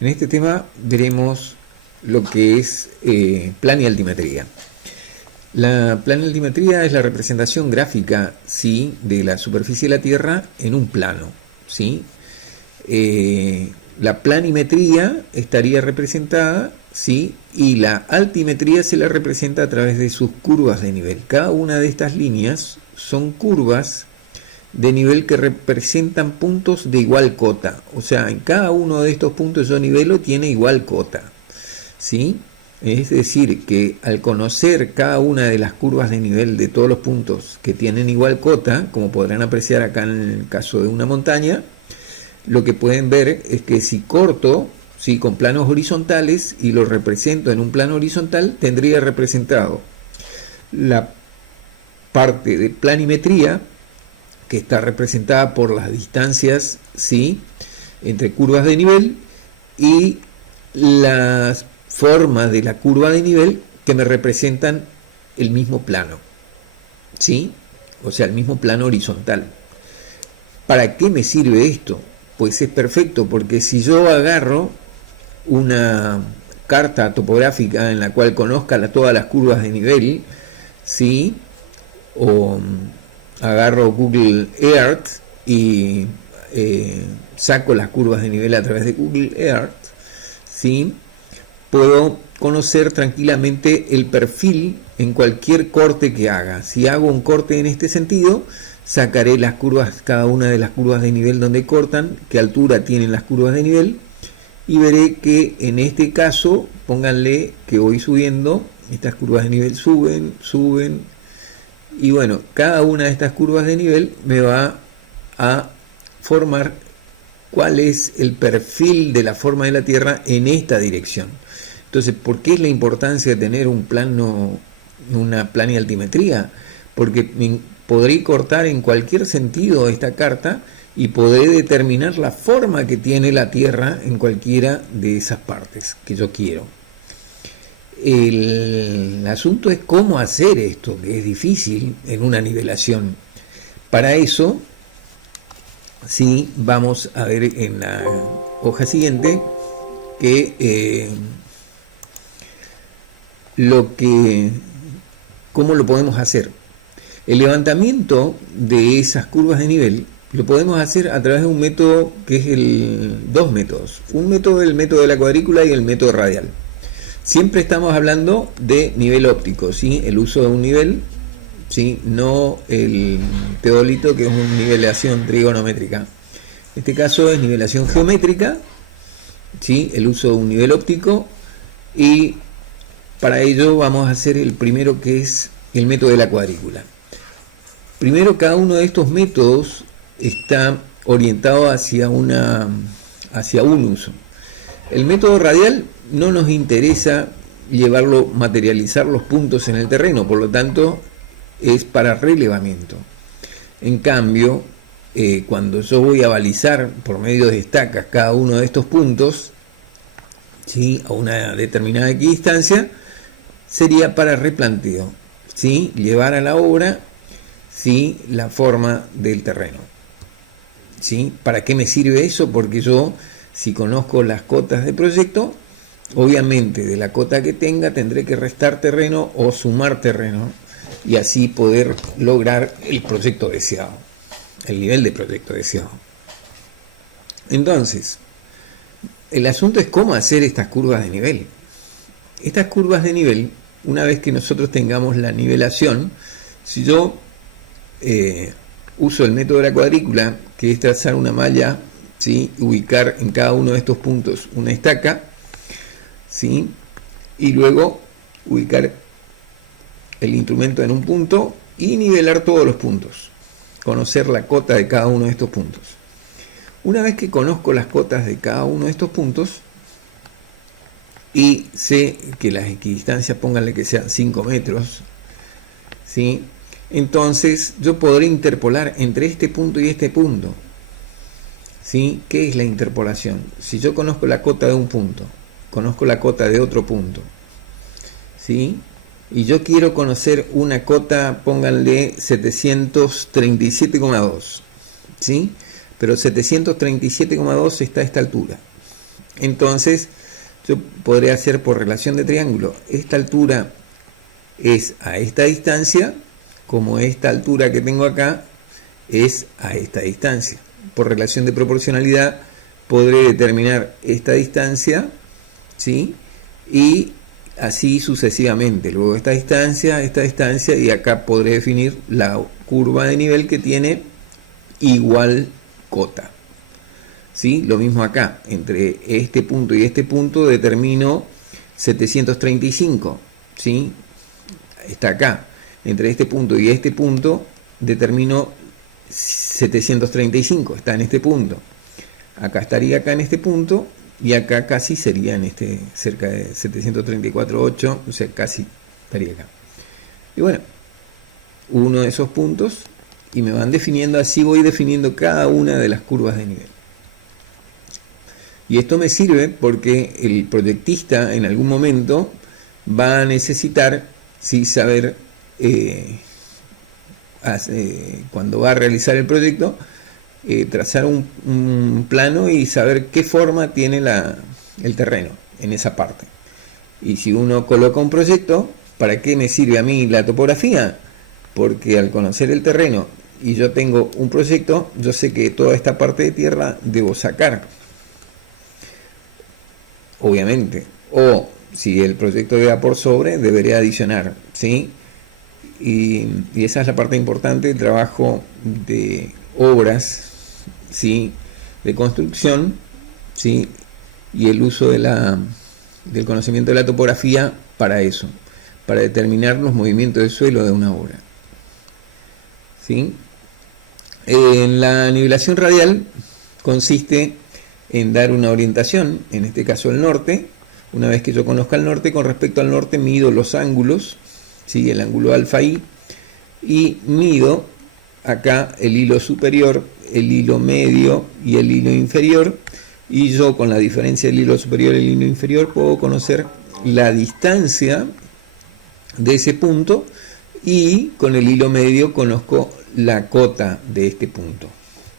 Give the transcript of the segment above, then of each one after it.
En este tema veremos lo que es planialtimetría. La planialtimetría es la representación gráfica, ¿sí?, de la superficie de la Tierra en un plano, ¿sí? La planimetría estaría representada, ¿sí?, y la altimetría se la representa a través de sus curvas de nivel. Cada una de estas líneas son curvas de nivel que representan puntos de igual cota. O sea, en cada uno de estos puntos yo nivelo tiene igual cota, ¿sí? Es decir, que al conocer cada una de las curvas de nivel de todos los puntos que tienen igual cota, como podrán apreciar acá en el caso de una montaña, lo que pueden ver es que si corto, ¿sí?, con planos horizontales y lo represento en un plano horizontal, tendría representado la parte de planimetría, que está representada por las distancias, ¿sí?, entre curvas de nivel, y las formas de la curva de nivel que me representan el mismo plano, ¿sí? O sea, el mismo plano horizontal. ¿Para qué me sirve esto? Pues es perfecto, porque si yo agarro una carta topográfica en la cual conozca todas las curvas de nivel, ¿sí?, o agarro Google Earth y saco las curvas de nivel a través de Google Earth, ¿sí?, puedo conocer tranquilamente el perfil en cualquier corte que haga. Si hago un corte en este sentido, sacaré las curvas, cada una de las curvas de nivel donde cortan, qué altura tienen las curvas de nivel, y veré que en este caso, pónganle que voy subiendo, estas curvas de nivel suben, y bueno, cada una de estas curvas de nivel me va a formar cuál es el perfil de la forma de la Tierra en esta dirección. Entonces, ¿por qué es la importancia de tener un plano, una planialtimetría? Porque podré cortar en cualquier sentido esta carta y podré determinar la forma que tiene la Tierra en cualquiera de esas partes que yo quiero. El asunto es cómo hacer esto, que es difícil en una nivelación. Para eso, sí, vamos a ver en la hoja siguiente que cómo lo podemos hacer. El levantamiento de esas curvas de nivel lo podemos hacer a través de un método que es dos métodos. Un método es el método de la cuadrícula y el método radial. Siempre estamos hablando de nivel óptico, ¿sí?, el uso de un nivel, ¿sí?, no el teodolito, que es una nivelación trigonométrica. En este caso es nivelación geométrica, ¿sí?, el uso de un nivel óptico, y para ello vamos a hacer el primero, que es el método de la cuadrícula. Primero, cada uno de estos métodos está orientado hacia un uso. El método radial no nos interesa materializar los puntos en el terreno, por lo tanto es para relevamiento. En cambio, cuando yo voy a balizar por medio de estacas cada uno de estos puntos, ¿sí?, a una determinada equidistancia, sería para replanteo, ¿sí?, llevar a la obra, ¿sí?, la forma del terreno, ¿sí? ¿Para qué me sirve eso? Porque yo, si conozco las cotas de proyecto, obviamente de la cota que tenga tendré que restar terreno o sumar terreno, y así poder lograr el proyecto deseado, el nivel de proyecto deseado. Entonces, el asunto es cómo hacer estas curvas de nivel. Estas curvas de nivel, una vez que nosotros tengamos la nivelación, si yo uso el método de la cuadrícula, que es trazar una malla, ¿sí?, ubicar en cada uno de estos puntos una estaca, ¿sí?, y luego ubicar el instrumento en un punto y nivelar todos los puntos, conocer la cota de cada uno de estos puntos. Una vez que conozco las cotas de cada uno de estos puntos y sé que las equidistancias, pónganle que sean 5 metros, ¿sí?, entonces yo podré interpolar entre este punto y este punto, ¿sí? ¿Qué es la interpolación? Si yo conozco la cota de un punto, conozco la cota de otro punto, ¿sí?, y yo quiero conocer una cota, pónganle 737,2, ¿sí?, pero 737,2 está a esta altura. Entonces yo podré hacer por relación de triángulo, esta altura es a esta distancia, como esta altura que tengo acá es a esta distancia. Por relación de proporcionalidad podré determinar esta distancia, ¿sí? Y así sucesivamente. Luego esta distancia, y acá podré definir la curva de nivel que tiene igual cota. ¿Sí? Lo mismo acá, entre este punto y este punto determino 735, ¿sí? Está acá. Entre este punto y este punto determino 735, está en este punto. Acá estaría acá en este punto y acá casi sería en este, cerca de 734,8, o sea, casi estaría acá. Y bueno, uno de esos puntos y me van definiendo, así voy definiendo cada una de las curvas de nivel. Y esto me sirve porque el proyectista en algún momento va a necesitar, sí, saber, cuando va a realizar el proyecto, trazar un plano y saber qué forma tiene el terreno en esa parte. Y si uno coloca un proyecto, ¿para qué me sirve a mí la topografía? Porque al conocer el terreno y yo tengo un proyecto, yo sé que toda esta parte de tierra debo sacar, obviamente, o si el proyecto queda por sobre, deberé adicionar, ¿sí? Y esa es la parte importante del trabajo de obras, ¿sí? De construcción, ¿sí? Y el uso del conocimiento de la topografía para eso, para determinar los movimientos del suelo de una obra, ¿sí? En la nivelación radial consiste en dar una orientación, en este caso el norte. Una vez que yo conozca el norte, con respecto al norte mido los ángulos, ¿sí? El ángulo alfa y mido acá el hilo superior, el hilo medio y el hilo inferior, y yo con la diferencia del hilo superior y el hilo inferior puedo conocer la distancia de ese punto, y con el hilo medio conozco la cota de este punto.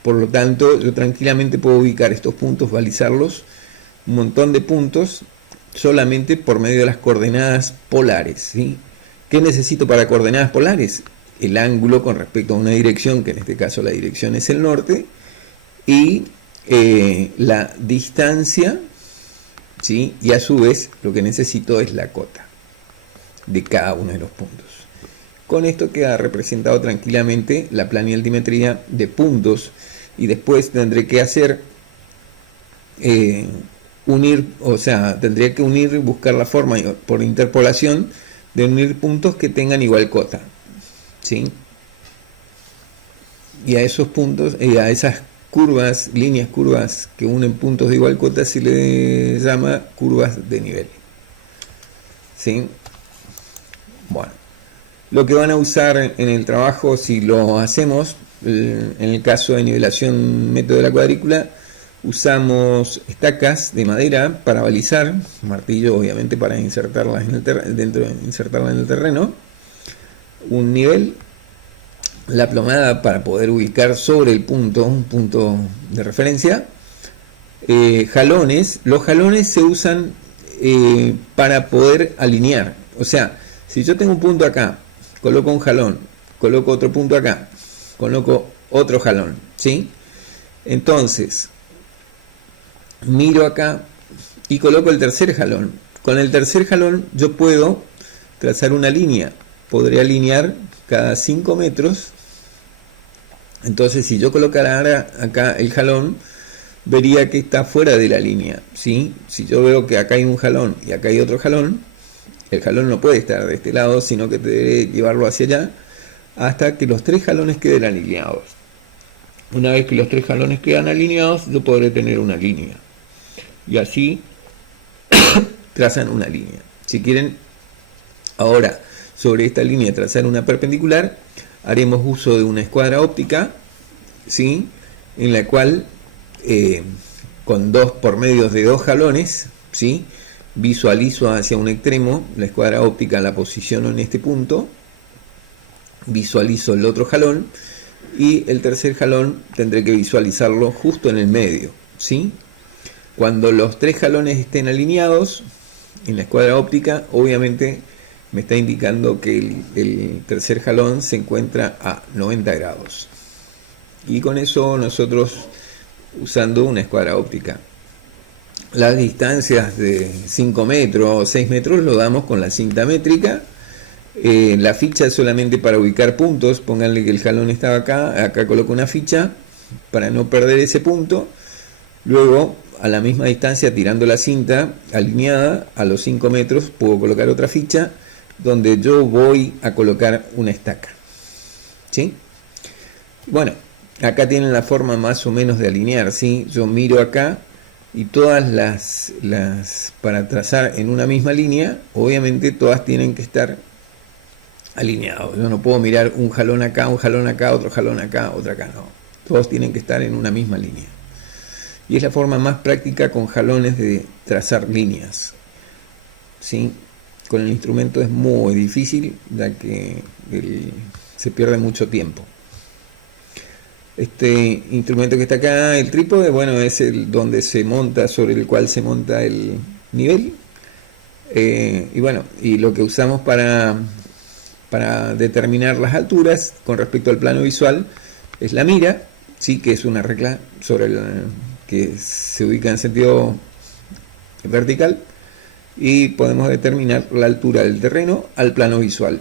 Por lo tanto, yo tranquilamente puedo ubicar estos puntos, balizarlos, un montón de puntos, solamente por medio de las coordenadas polares, ¿sí? ¿Qué necesito para coordenadas polares? El ángulo con respecto a una dirección, que en este caso la dirección es el norte, y la distancia, ¿sí? Y a su vez lo que necesito es la cota de cada uno de los puntos. Con esto queda representado tranquilamente la plana y altimetría de puntos, y después tendré que hacer tendría que unir y buscar la forma por interpolación de unir puntos que tengan igual cota, ¿sí? Y a esos puntos, a esas curvas, líneas curvas que unen puntos de igual cota, se le llama curvas de nivel, ¿sí? Bueno, lo que van a usar en el trabajo, si lo hacemos, en el caso de nivelación método de la cuadrícula, usamos estacas de madera para balizar, martillo obviamente para insertarlas en el terreno, un nivel, la plomada para poder ubicar sobre el punto, un punto de referencia, jalones. Los jalones se usan para poder alinear, o sea, si yo tengo un punto acá, coloco un jalón, coloco otro punto acá, coloco otro jalón, ¿sí? Entonces miro acá y coloco el tercer jalón. Con el tercer jalón yo puedo trazar una línea, podré alinear cada 5 metros. Entonces si yo colocara ahora acá el jalón, vería que está fuera de la línea, ¿sí? Si yo veo que acá hay un jalón y acá hay otro jalón, el jalón no puede estar de este lado, sino que deberé llevarlo hacia allá hasta que los 3 jalones queden alineados. Una vez que los 3 jalones quedan alineados, yo podré tener una línea. Y así trazan una línea. Si quieren ahora sobre esta línea trazar una perpendicular, haremos uso de una escuadra óptica, ¿sí? En la cual por medio de 2 jalones, ¿sí? Visualizo hacia un extremo la escuadra óptica, la posiciono en este punto, visualizo el otro jalón, y el tercer jalón tendré que visualizarlo justo en el medio, ¿sí? Cuando los tres jalones estén alineados en la escuadra óptica, obviamente me está indicando que el tercer jalón se encuentra a 90 grados. Y con eso nosotros, usando una escuadra óptica, las distancias de 5 metros o 6 metros lo damos con la cinta métrica. La ficha es solamente para ubicar puntos. Pónganle que el jalón estaba acá coloco una ficha para no perder ese punto. Luego, a la misma distancia, tirando la cinta alineada a los 5 metros, puedo colocar otra ficha donde yo voy a colocar una estaca. ¿Sí? Bueno, acá tienen la forma más o menos de alinear, ¿sí? Yo miro acá y todas las para trazar en una misma línea, obviamente todas tienen que estar alineados. Yo no puedo mirar un jalón acá, otro jalón acá, otro acá, no. Todos tienen que estar en una misma línea. Y es la forma más práctica con jalones de trazar líneas. ¿Sí? Con el instrumento es muy difícil, ya que se pierde mucho tiempo. Este instrumento que está acá, el trípode, bueno, es el donde se monta, sobre el cual se monta el nivel. Y bueno, y lo que usamos para determinar las alturas con respecto al plano visual es la mira, sí, que es una regla sobre que se ubica en sentido vertical, y podemos determinar la altura del terreno al plano visual,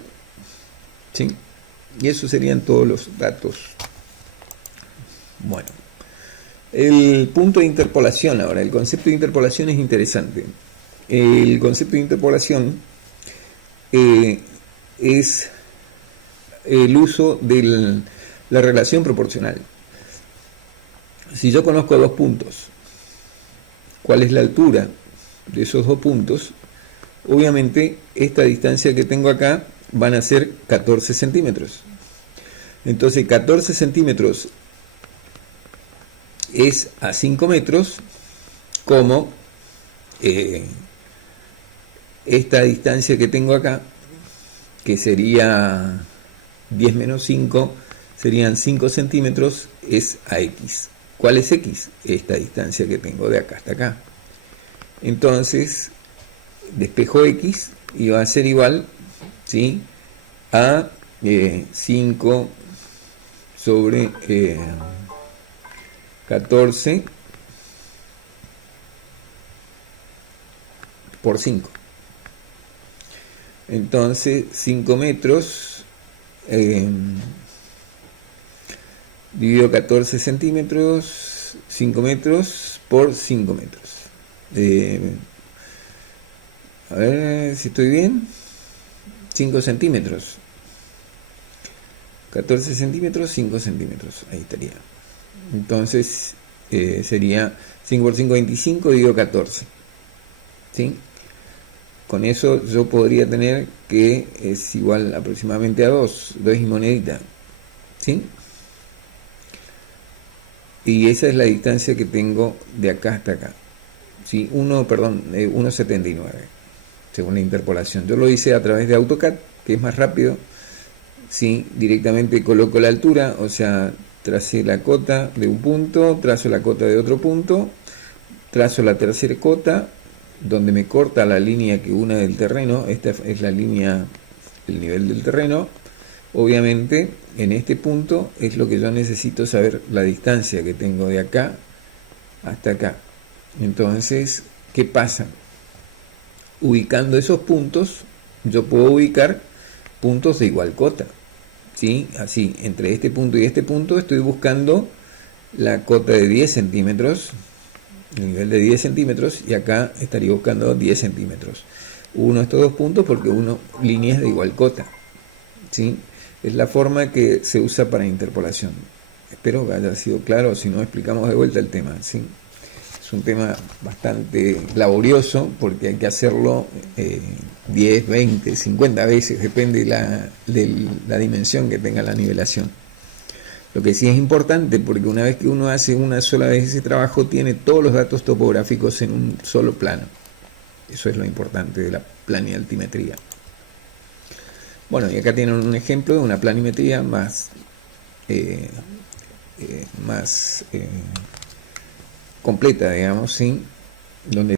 ¿sí? Y eso serían todos los datos. Bueno, el punto de interpolación ahora. El concepto de interpolación es interesante. El concepto de interpolación es el uso de la relación proporcional. Si yo conozco dos puntos, ¿cuál es la altura de esos dos puntos? Obviamente esta distancia que tengo acá van a ser 14 centímetros. Entonces 14 centímetros es a 5 metros, como esta distancia que tengo acá, que sería 10 menos 5, serían 5 centímetros, es a X. ¿Cuál es X? Esta distancia que tengo de acá hasta acá. Entonces, despejo X y va a ser igual, ¿sí?, a 5 sobre 14 por 5. Entonces 5 metros dividido 14 centímetros, 5 metros por 5 metros. A ver si estoy bien. 5 centímetros. 14 centímetros, 5 centímetros. Ahí estaría. Entonces sería 5 por 5, 25, dividido 14. ¿Sí? Con eso yo podría tener que es igual aproximadamente a 2 y monedita. ¿Sí? Y esa es la distancia que tengo de acá hasta acá. ¿Sí? 1,79 según la interpolación. Yo lo hice a través de AutoCAD, que es más rápido. ¿Sí? Directamente coloco la altura, o sea, tracé la cota de un punto, trazo la cota de otro punto, trazo la tercera cota, donde me corta la línea que une del terreno. Esta es la línea, el nivel del terreno. Obviamente, en este punto es lo que yo necesito saber, la distancia que tengo de acá hasta acá. Entonces, ¿qué pasa? Ubicando esos puntos, yo puedo ubicar puntos de igual cota. ¿Sí? Así, entre este punto y este punto estoy buscando la cota de 10 centímetros, el nivel de 10 centímetros, y acá estaría buscando 10 centímetros. Uno de estos dos puntos porque uno líneas de igual cota. ¿Sí? Es la forma que se usa para interpolación. Espero que haya sido claro, si no explicamos de vuelta el tema. ¿Sí? Es un tema bastante laborioso porque hay que hacerlo 10, 20, 50 veces, depende de la dimensión que tenga la nivelación. Lo que sí es importante, porque una vez que uno hace una sola vez ese trabajo, tiene todos los datos topográficos en un solo plano. Eso es lo importante de la planialtimetría. Bueno, y acá tienen un ejemplo de una planimetría más completa, digamos, ¿sí? donde